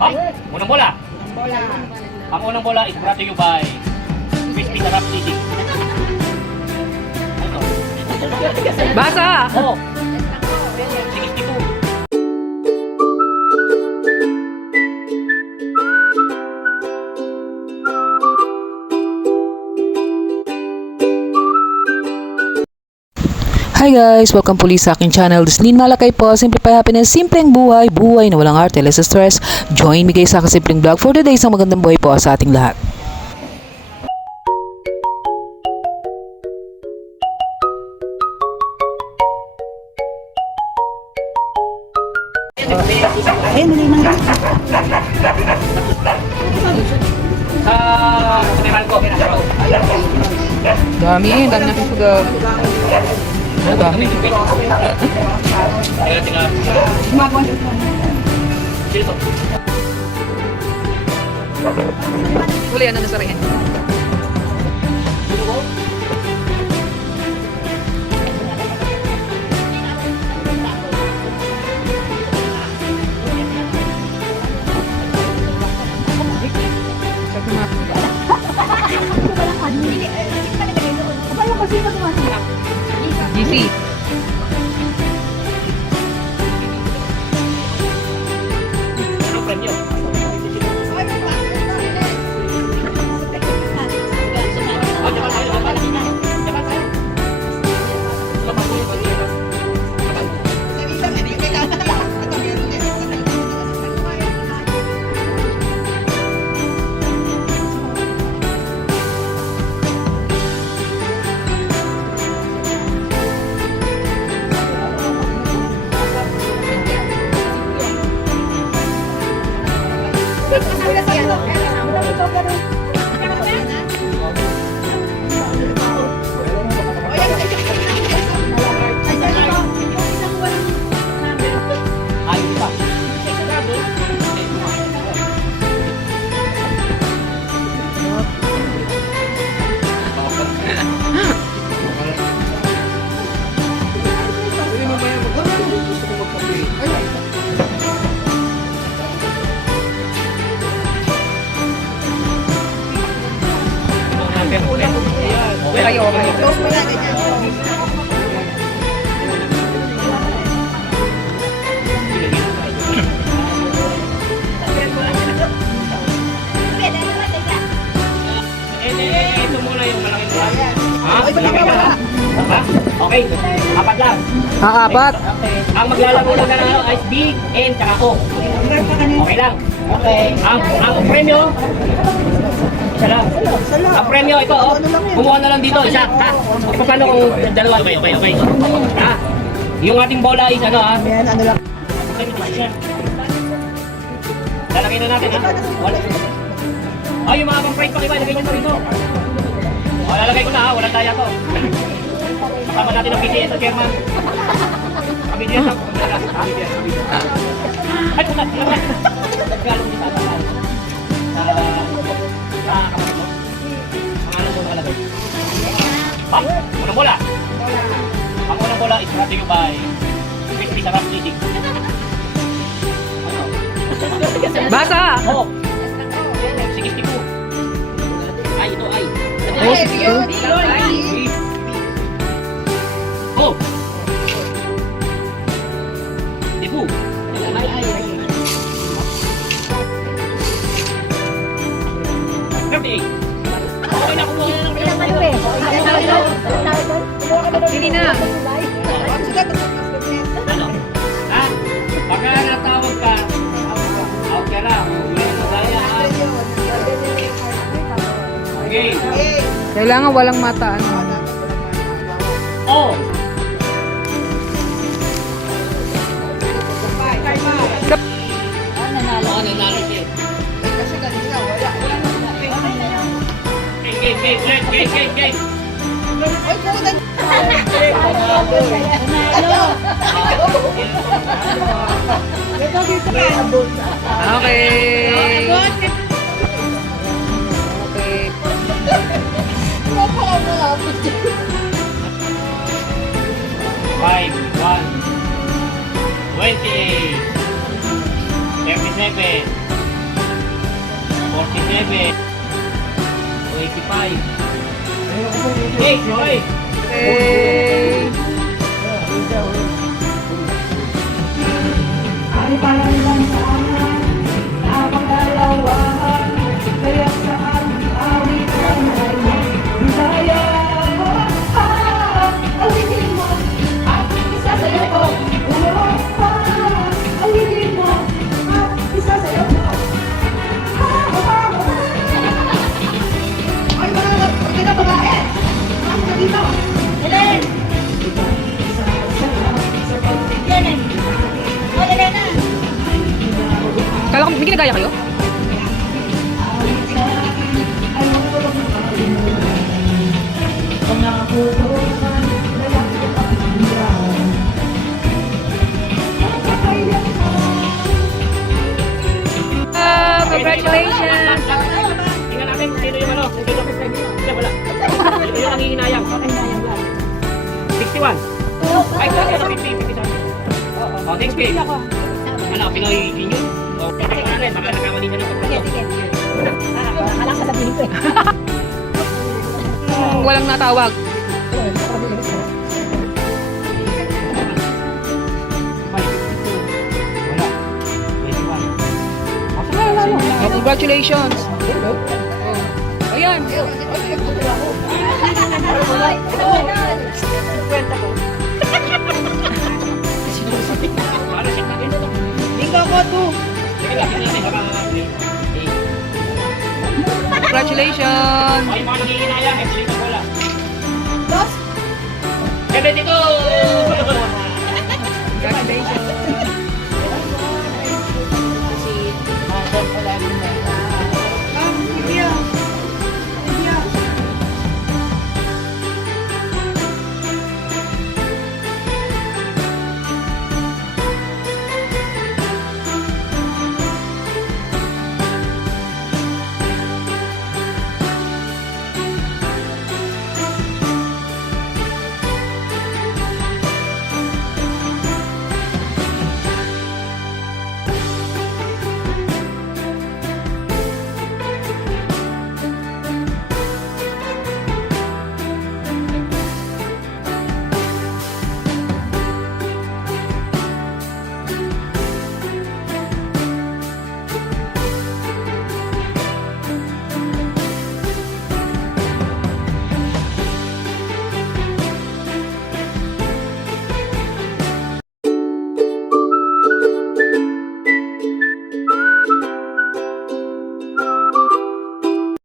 Ay, unang bola. Bola. Ang unang bola is brought to you by Crispy Sarap City. Basa! Oo. 62. Hi guys! Welcome puli sa aking channel. This is Lynn Malakay po. Simplify Happiness, simpleng buhay, buhay na walang arte, less stress. Join me guys sa aking simpleng vlog for today. Isang magandang buhay po sa ating lahat. Ayun, dali na. Sa General ko. Dami natin sugar. Ano dami? Tingnan. Gumagawa. Dito. Huli ano nasa rin? GC. Anong premyo? Ayun pa. Kayo, kayo. Close mo na, ganyan. Ito muna yung malaking bola. Ha? Malaki ka ha? Ha? Okay. Apat lang. Apat. Ang maglalaro lang ng ano, is B, N, tsaka O. Okay lang. Okay. Ang premyo, isa lang. Ang premyo, ito, oh. Kumuha na lang dito, isa, ha? Paano kung dalawa? Okay. Ha? Yung ating bola is ano, ha? Ayan, ano lang. Lalagay na natin, ha? Wala. Ay, yung mga pang-price pang iba, ilagay nyo rito. O, lalagay ko na, ha? Walang daya to. Kasama natin ang BTS sa chairman. Ang BTS ang ay, kung naglalagay. Naglalagay ko sa kapatid mo. Pangalan mo nakalagay. Ay, unang bola. Ang unang bola is brought to you by Crispy Sarap City. Basa! Oo. 62. Ay, ito ay. Oh! Dibu. Ay. 38. Okay na, kumuha na ng Hindi na. ano? Ha? Pagka natawag ka, okay lang. Okay. Kailangan walang mata ano. Oh! Nanalo siya. Game. Okay. Five, 1, 20, 37, 47. 85. Okay, okay. Ay, parang lang sana, napakalawahan, kaya saan awitan ay kaya mo, awitin mo, at isasayaw ko, awitin mo, at isasayaw ko. Ay, mga babae, ang dito. Helen! Yan eh. O, Helen na. Kala ko, may ginagaya kayo? Congratulations! Tingnan natin kung sino yung ano. Kung sino yung wala. Sino yung nangihinayang? 61. Ay, kaya na 50. Oh, next game. Ano, Pinoy Union? O, baka nakamali na ng pagkakas. Alam sa sabihin ko eh. Walang natawag. Congratulations! Oh, ayan! Para check natin. Bingo ko to. Sige lang, tingnan natin. Baka Congratulations! okay, mga nangihinayang. Actually, ito wala. Dos. 72! Congratulations!